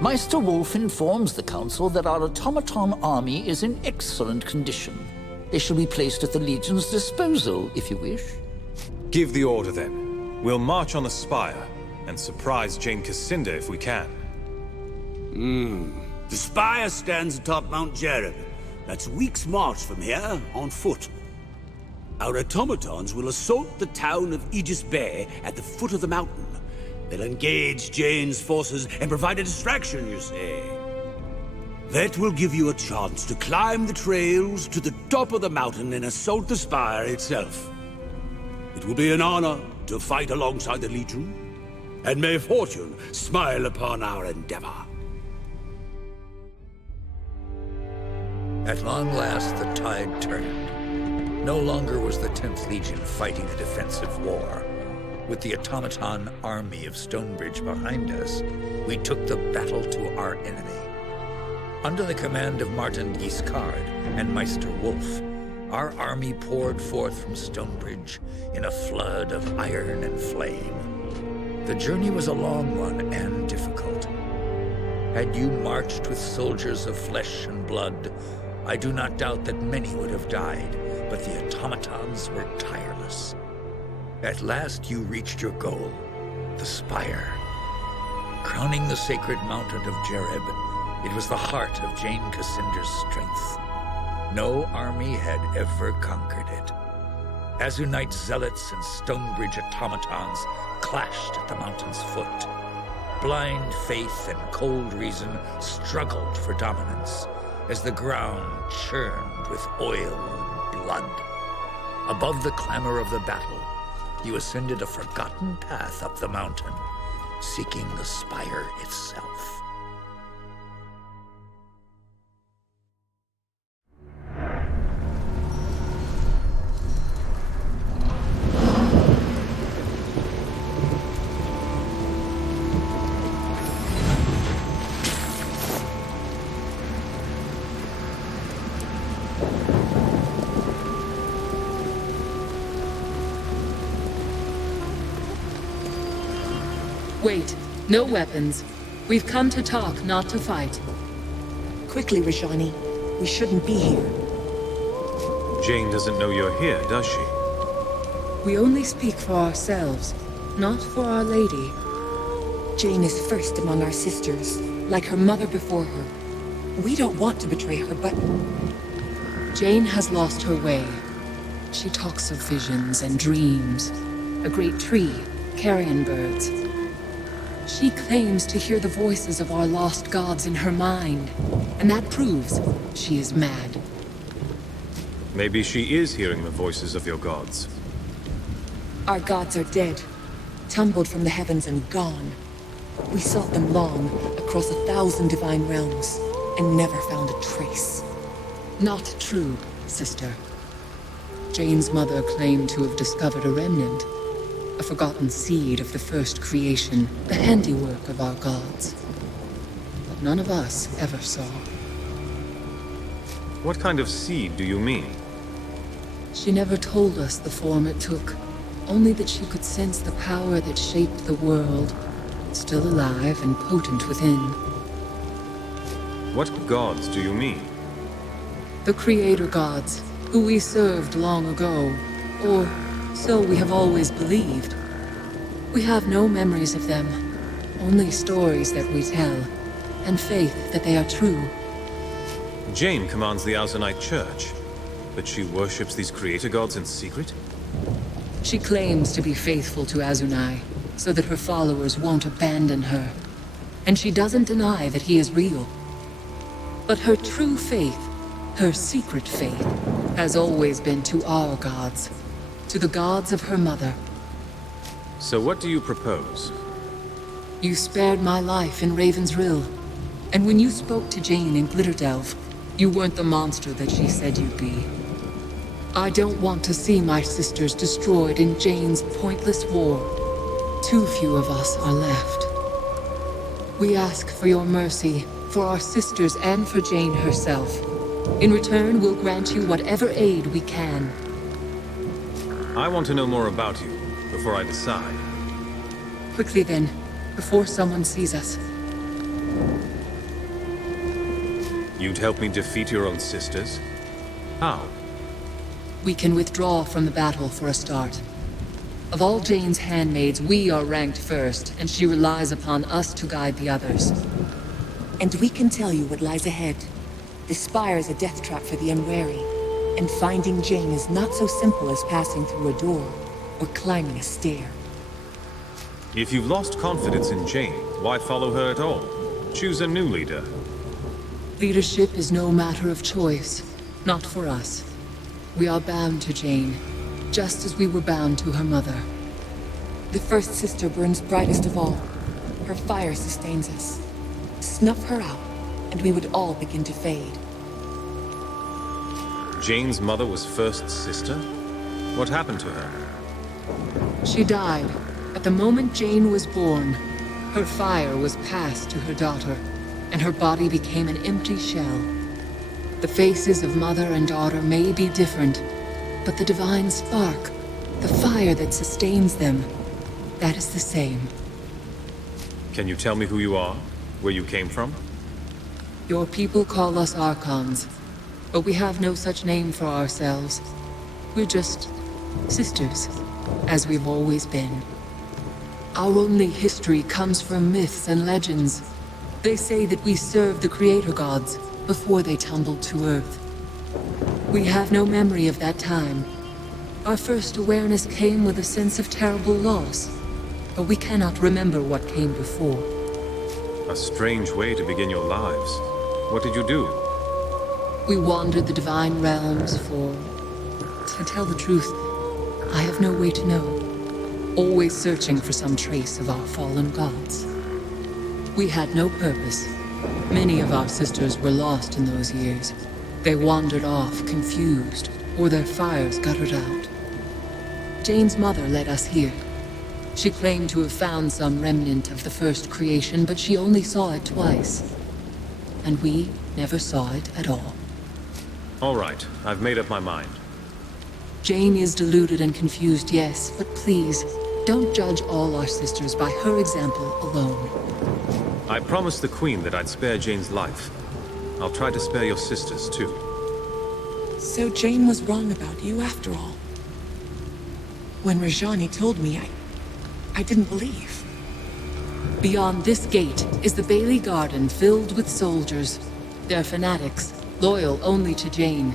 Meister Wolf informs the Council that our automaton army is in excellent condition. They shall be placed at the Legion's disposal, if you wish. Give the order, then. We'll march on the spire, and surprise Jane Cassinda if we can. The spire stands atop Mount Jereb. That's a week's march from here, on foot. Our automatons will assault the town of Aegis Bay at the foot of the mountain. They'll engage Jane's forces and provide a distraction, you see. That will give you a chance to climb the trails to the top of the mountain and assault the spire itself. It will be an honor to fight alongside the Legion, and may fortune smile upon our endeavor. At long last, the tide turned. No longer was the 10th Legion fighting a defensive war. With the automaton army of Stonebridge behind us, we took the battle to our enemy. Under the command of Martin Guiscard and Meister Wolf, our army poured forth from Stonebridge in a flood of iron and flame. The journey was a long one and difficult. Had you marched with soldiers of flesh and blood, I do not doubt that many would have died, but the automatons were tireless. At last you reached your goal, the spire. Crowning the sacred mountain of Jereb, it was the heart of Jane Cassinder's strength. No army had ever conquered it. Azunite zealots and Stonebridge automatons clashed at the mountain's foot. Blind faith and cold reason struggled for dominance as the ground churned with oil and blood. Above the clamor of the battle, you ascended a forgotten path up the mountain, seeking the spire itself. Wait, no weapons. We've come to talk, not to fight. Quickly, Rajani. We shouldn't be here. Jane doesn't know you're here, does she? We only speak for ourselves, not for Our Lady. Jane is first among our sisters, like her mother before her. We don't want to betray her, but... Jane has lost her way. She talks of visions and dreams. A great tree, carrion birds. She claims to hear the voices of our lost gods in her mind, and that proves she is mad. Maybe she is hearing the voices of your gods. Our gods are dead, tumbled from the heavens and gone. We sought them long, across 1,000 divine realms, and never found a trace. Not true, sister. Jane's mother claimed to have discovered a remnant. A forgotten seed of the first creation, the handiwork of our gods. But none of us ever saw. What kind of seed do you mean? She never told us the form it took, only that she could sense the power that shaped the world, still alive and potent within. What gods do you mean? The creator gods, who we served long ago, or so we have always believed. We have no memories of them, only stories that we tell, and faith that they are true. Jane commands the Azunite Church, but she worships these creator gods in secret? She claims to be faithful to Azunai, so that her followers won't abandon her. And she doesn't deny that he is real. But her true faith, her secret faith, has always been to our gods. To the gods of her mother. So what do you propose? You spared my life in Raven's Rill. And when you spoke to Jane in Glitterdelve, you weren't the monster that she said you'd be. I don't want to see my sisters destroyed in Jane's pointless war. Too few of us are left. We ask for your mercy, for our sisters and for Jane herself. In return, we'll grant you whatever aid we can. I want to know more about you, before I decide. Quickly then, before someone sees us. You'd help me defeat your own sisters? How? We can withdraw from the battle for a start. Of all Jane's handmaids, we are ranked first, and she relies upon us to guide the others. And we can tell you what lies ahead. The spire is a death trap for the unwary, and finding Jane is not so simple as passing through a door or climbing a stair. If you've lost confidence in Jane, why follow her at all? Choose a new leader. Leadership is no matter of choice, not for us. We are bound to Jane, just as we were bound to her mother. The first sister burns brightest of all. Her fire sustains us. Snuff her out, and we would all begin to fade. Jane's mother was first sister? What happened to her? She died. At the moment Jane was born, her fire was passed to her daughter, and her body became an empty shell. The faces of mother and daughter may be different, but the divine spark, the fire that sustains them, that is the same. Can you tell me who you are? Where you came from? Your people call us Archons, but we have no such name for ourselves. We're just sisters, as we've always been. Our only history comes from myths and legends. They say that we served the creator gods before they tumbled to Earth. We have no memory of that time. Our first awareness came with a sense of terrible loss, but we cannot remember what came before. A strange way to begin your lives. What did you do? We wandered the divine realms for... To tell the truth, I have no way to know. Always searching for some trace of our fallen gods. We had no purpose. Many of our sisters were lost in those years. They wandered off, confused, or their fires guttered out. Jane's mother led us here. She claimed to have found some remnant of the first creation, but she only saw it twice. And we never saw it at all. All right, I've made up my mind. Jane is deluded and confused, yes, but please, don't judge all our sisters by her example alone. I promised the Queen that I'd spare Jane's life. I'll try to spare your sisters, too. So Jane was wrong about you after all. When Rajani told me, I didn't believe. Beyond this gate is the Bailey Garden filled with soldiers. They're fanatics, loyal only to Jane.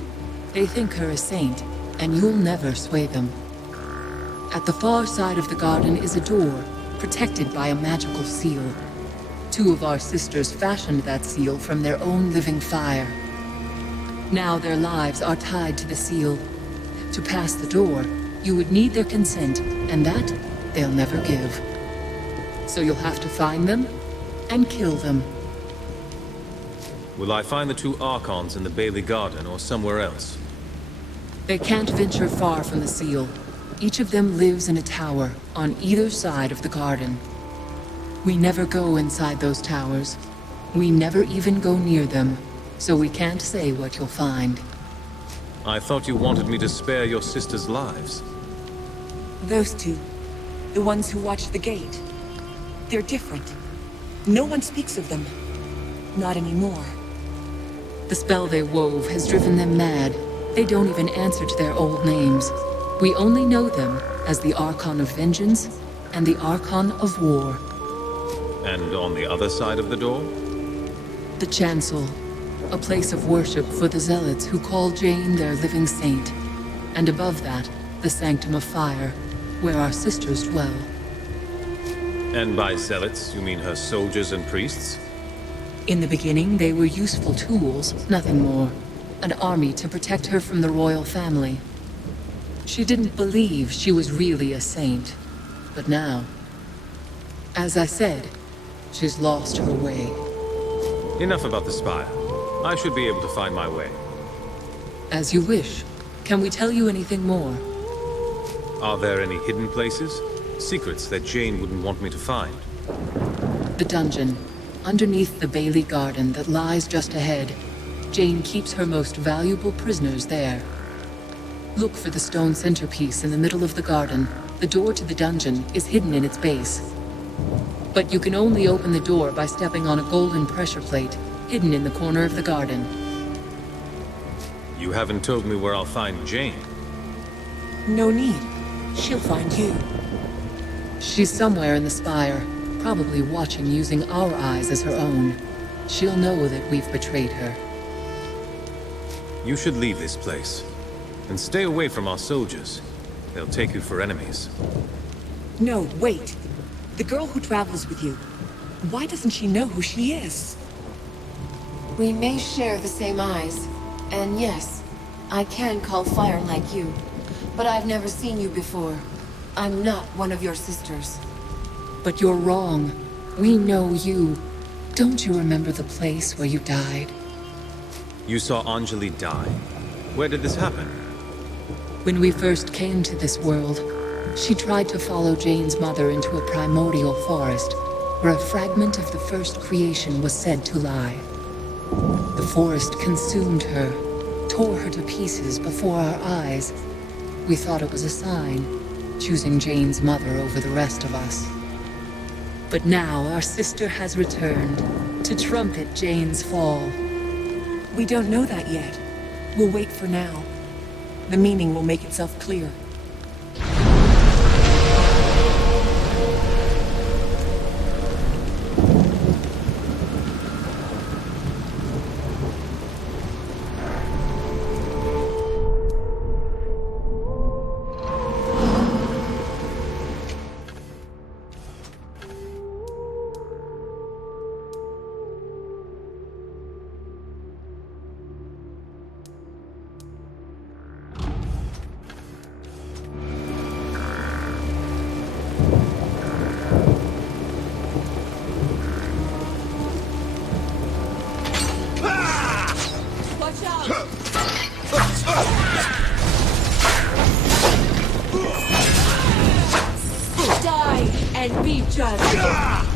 They think her a saint, and you'll never sway them. At the far side of the garden is a door, protected by a magical seal. Two of our sisters fashioned that seal from their own living fire. Now their lives are tied to the seal. To pass the door, you would need their consent, and that they'll never give. So you'll have to find them and kill them. Will I find the two Archons in the Bailey Garden or somewhere else? They can't venture far from the seal. Each of them lives in a tower on either side of the garden. We never go inside those towers. We never even go near them, so we can't say what you'll find. I thought you wanted me to spare your sisters' lives. Those two, the ones who watch the gate, they're different. No one speaks of them. Not anymore. The spell they wove has driven them mad. They don't even answer to their old names. We only know them as the Archon of Vengeance and the Archon of War. And on the other side of the door? The Chancel, a place of worship for the Zealots who call Jane their living saint. And above that, the Sanctum of Fire, where our sisters dwell. And by zealots, you mean her soldiers and priests? In the beginning, they were useful tools, nothing more. An army to protect her from the royal family. She didn't believe she was really a saint. But now, as I said, she's lost her way. Enough about the spire. I should be able to find my way. As you wish. Can we tell you anything more? Are there any hidden places? Secrets that Jane wouldn't want me to find? The dungeon, underneath the Bailey Garden that lies just ahead. Jane keeps her most valuable prisoners there. Look for the stone centerpiece in the middle of the garden. The door to the dungeon is hidden in its base. But you can only open the door by stepping on a golden pressure plate. hidden in the corner of the garden. You haven't told me where I'll find Jane. No need. She'll find you. She's somewhere in the spire, probably watching using our eyes as her own. She'll know that we've betrayed her. You should leave this place. And stay away from our soldiers. They'll take you for enemies. No, wait. The girl who travels with you. Why doesn't she know who she is? We may share the same eyes. And yes, I can call fire like you. But I've never seen you before. I'm not one of your sisters. But you're wrong. We know you. Don't you remember the place where you died? You saw Anjali die. Where did this happen? When we first came to this world, she tried to follow Jane's mother into a primordial forest, where a fragment of the first creation was said to lie. The forest consumed her, tore her to pieces before our eyes. We thought it was a sign, choosing Jane's mother over the rest of us. But now our sister has returned to trumpet Jane's fall. We don't know that yet. We'll wait for now. The meaning will make itself clear. Die and be judged.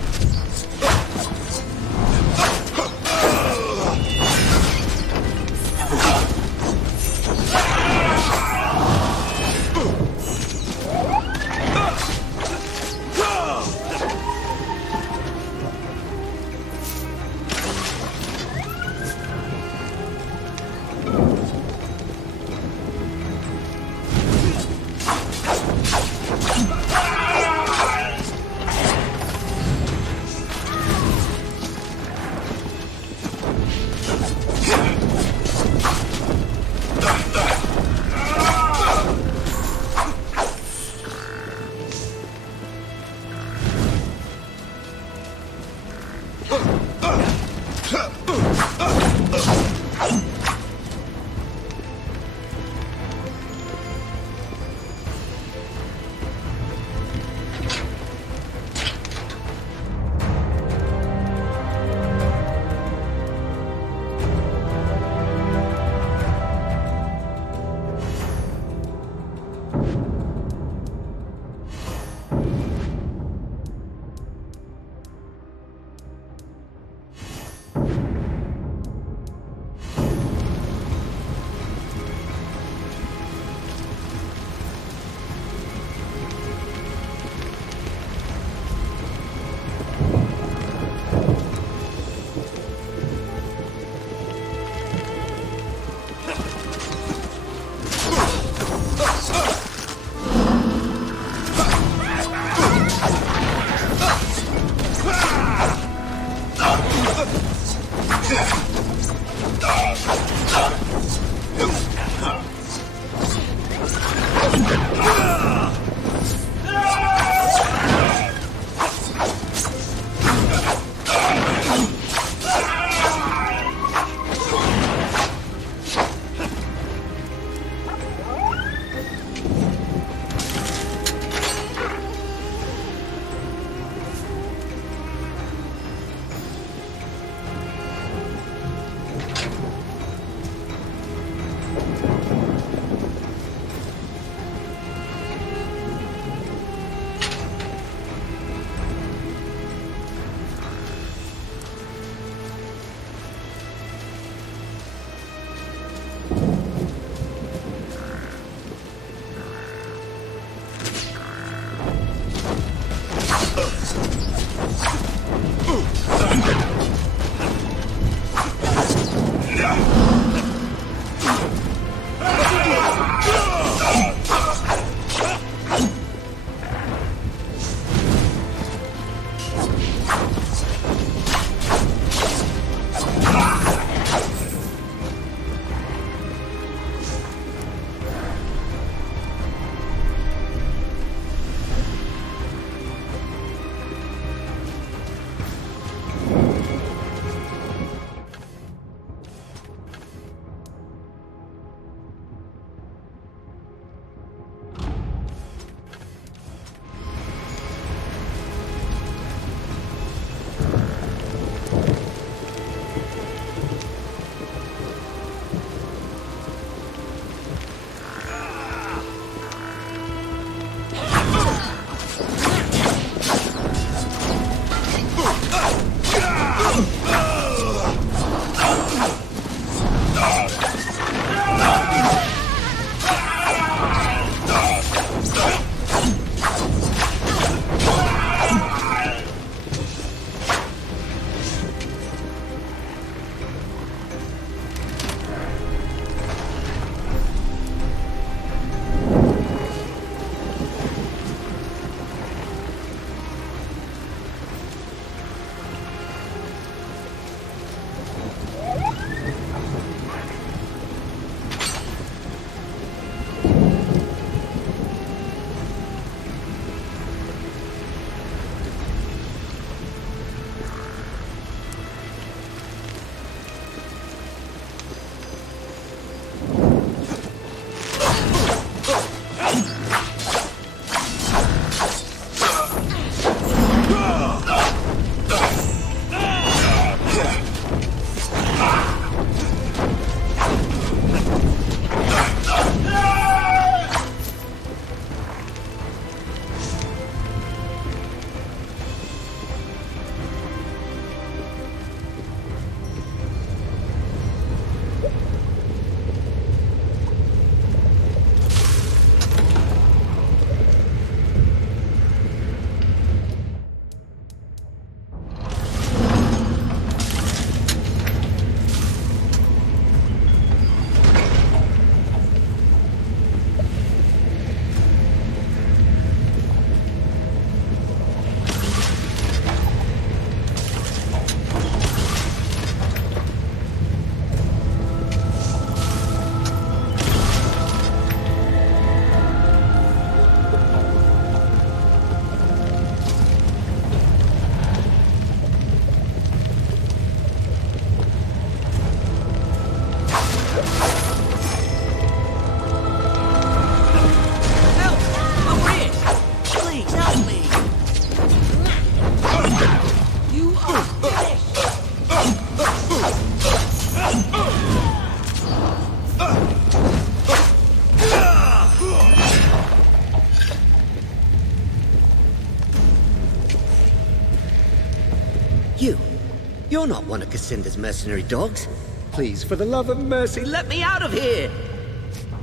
You're not one of Cassinda's mercenary dogs. Please, for the love of mercy, let me out of here!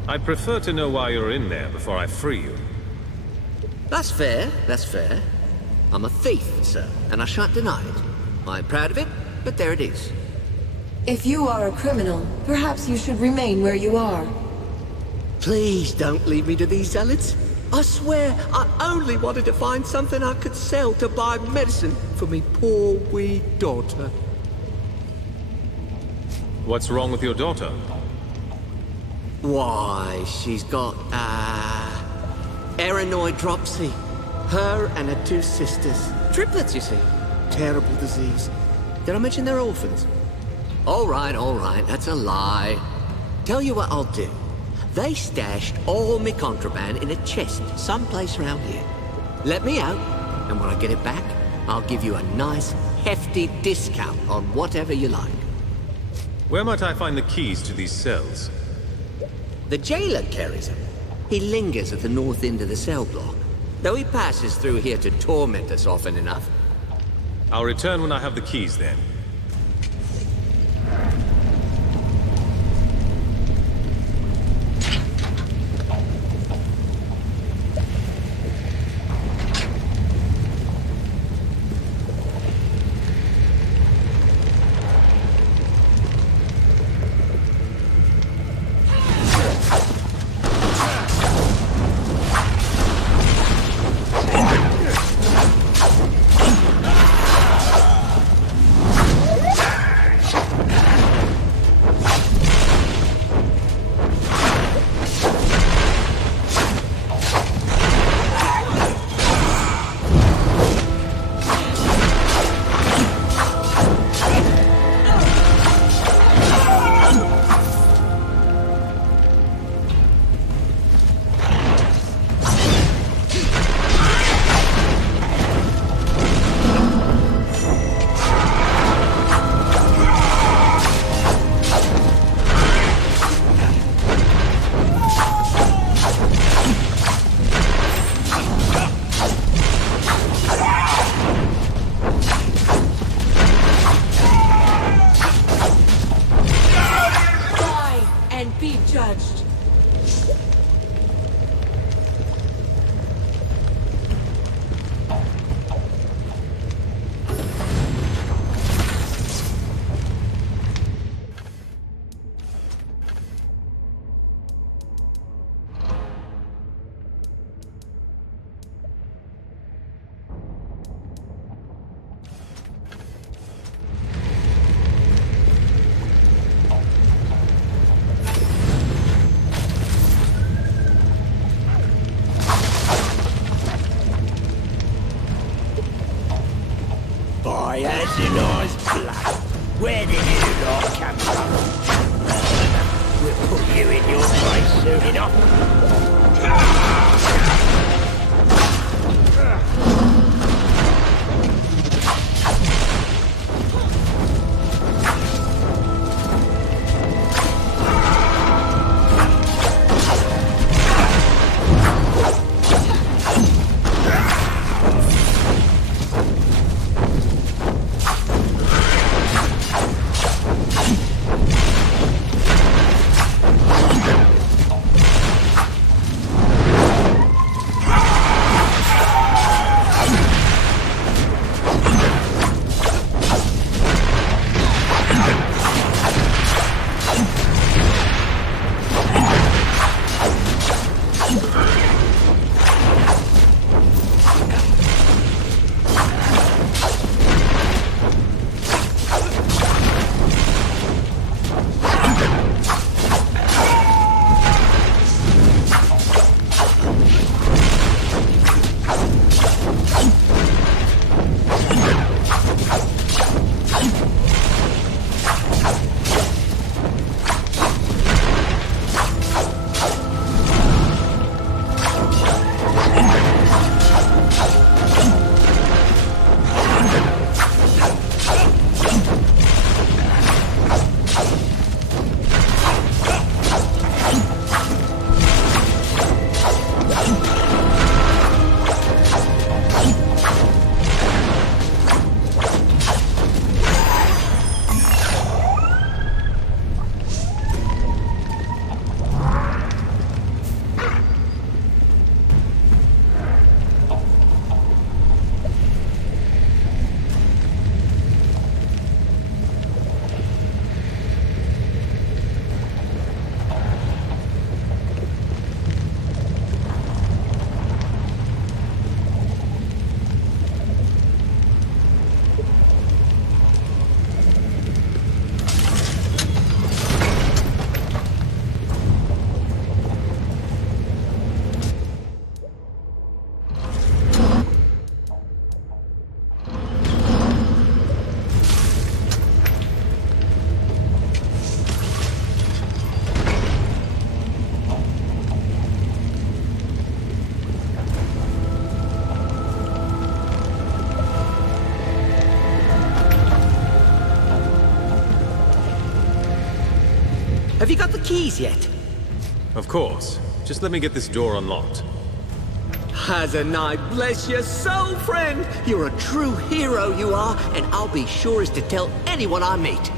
I'd prefer to know why you're in there before I free you. That's fair, that's fair. I'm a thief, sir, and I shan't deny it. I'm proud of it, but there it is. If you are a criminal, perhaps you should remain where you are. Please don't lead me to these zealots. I swear, I only wanted to find something I could sell to buy medicine for me poor wee daughter. What's wrong with your daughter? Why, she's got, Aranoid dropsy. Her and her two sisters. Triplets, you see. Terrible disease. Did I mention they're orphans? All right, that's a lie. Tell you what I'll do. They stashed all me contraband in a chest someplace around here. Let me out, and when I get it back, I'll give you a nice, hefty discount on whatever you like. Where might I find the keys to these cells? The jailer carries them. He lingers at the north end of the cell block, though he passes through here to torment us often enough. I'll return when I have the keys then. Where did you lot come from? We'll put you in your place soon enough. Have you got the keys yet? Of course. Just let me get this door unlocked. Hazanai, bless your soul, friend! You're a true hero, you are, and I'll be sure as to tell anyone I meet.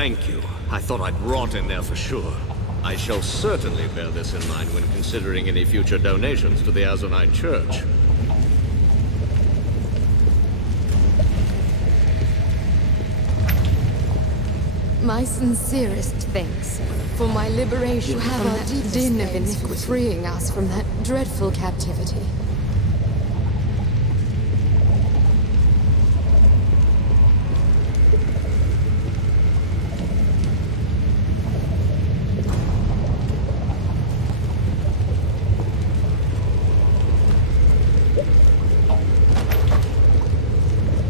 Thank you. I thought I'd rot in there for sure. I shall certainly bear this in mind when considering any future donations to the Azonite Church. My sincerest thanks for my liberation from that din of iniquity, freeing us from that dreadful captivity.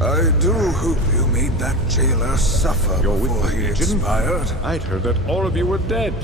I do hope you made that jailer suffer You're with before the he Legion? expired. I'd heard that all of you were dead.